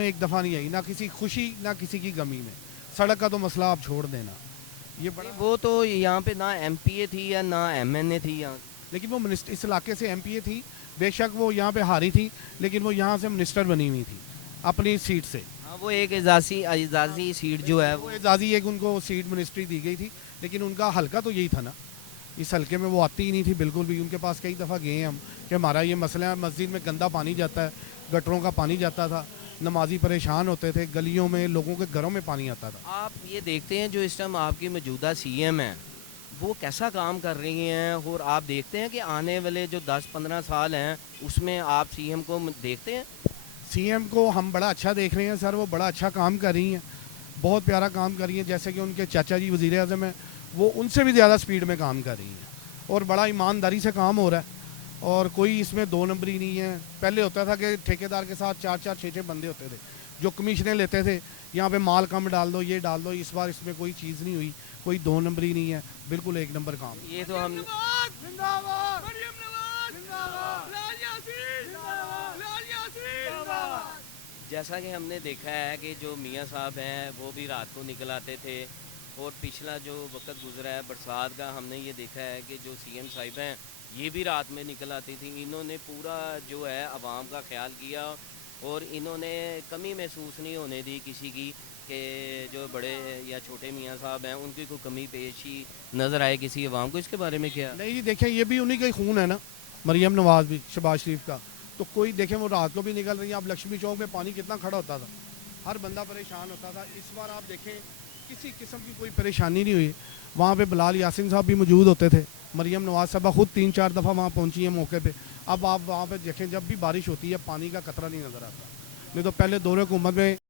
ایک دفعہ نہیں آئی، نہ کسی خوشی نہ کسی کی غمی میں. سڑک کا تو مسئلہ آپ چھوڑ دینا، یہ بڑا. وہ تو یہاں پہ نہ ایم پی اے تھی یا نہ ایم این اے تھی یہاں. لیکن وہ اس علاقے سے ایم پی اے تھی، بے شک وہ یہاں پہ ہاری تھی، لیکن وہ یہاں سے منسٹر بنی ہوئی تھی اپنی سیٹ سے. ہاں وہ ایک اعزازی سیٹ جو ہے وہ اعزازی ایک ان کو سیٹ منسٹری دی گئی تھی، لیکن ان کا حلقہ تو یہی تھا نا. اس حلقے میں وہ آتی ہی نہیں تھی بالکل بھی. ان کے پاس کئی دفعہ گئے ہم کہ ہمارا یہ مسئلہ ہے، مسجد میں گندا پانی جاتا ہے، گٹروں کا پانی جاتا تھا، نمازی پریشان ہوتے تھے، گلیوں میں لوگوں کے گھروں میں پانی آتا تھا. آپ یہ دیکھتے ہیں جو اس ٹائم آپ کی موجودہ سی ایم ہیں وہ کیسا کام کر رہی ہیں، اور آپ دیکھتے ہیں کہ آنے والے جو 10-15 سال ہیں اس میں آپ سی ایم کو دیکھتے ہیں. سی ایم کو ہم بڑا اچھا دیکھ رہے ہیں سر، وہ بڑا اچھا کام کر رہی ہیں، بہت پیارا کام کر رہی ہیں. جیسے کہ ان کے چاچا جی وزیر اعظم ہیں، وہ ان سے بھی زیادہ سپیڈ میں کام کر رہی ہیں اور بڑا ایمانداری سے کام ہو رہا ہے، اور کوئی اس میں دو نمبری نہیں ہے. پہلے ہوتا تھا کہ ٹھیکیدار کے ساتھ 4-4 6-6 بندے ہوتے تھے جو کمیشنیں لیتے تھے، یہاں پہ مال کم ڈال دو، یہ ڈال دو. اس بار اس میں کوئی چیز نہیں ہوئی، کوئی دو نمبری نہیں ہے، بالکل ایک نمبر کام. یہ تو ہم جیسا کہ ہم نے دیکھا ہے کہ جو میاں صاحب ہیں وہ بھی رات کو نکل آتے تھے، اور پچھلا جو وقت گزرا ہے برسات کا ہم نے یہ دیکھا ہے کہ جو سی ایم صاحب ہیں یہ بھی رات میں نکل آتی تھیں. انہوں نے پورا جو ہے عوام کا خیال کیا، اور انہوں نے کمی محسوس نہیں ہونے دی کسی کی کہ جو بڑے یا چھوٹے میاں صاحب ہیں ان کی کوئی کمی پیشی نظر آئے کسی عوام کو. اس کے بارے میں کیا؟ نہیں جی، دیکھیں یہ بھی انہی کا ہی خون ہے نا، مریم نواز بھی، شہباز شریف کا. تو کوئی دیکھیں وہ رات کو بھی نکل رہی ہیں. اب لکشمی چوک میں پانی کتنا کھڑا ہوتا تھا، ہر بندہ پریشان ہوتا تھا. اس بار آپ دیکھیں کسی قسم کی کوئی پریشانی نہیں ہوئی. وہاں پہ بلال یاسین صاحب بھی موجود ہوتے تھے، مریم نواز صاحبہ خود 3-4 دفعہ وہاں پہنچی ہیں موقع پہ. اب آپ وہاں پہ دیکھیں جب بھی بارش ہوتی ہے پانی کا قطرہ نہیں نظر آتا. نہیں تو پہلے دور حکومت میں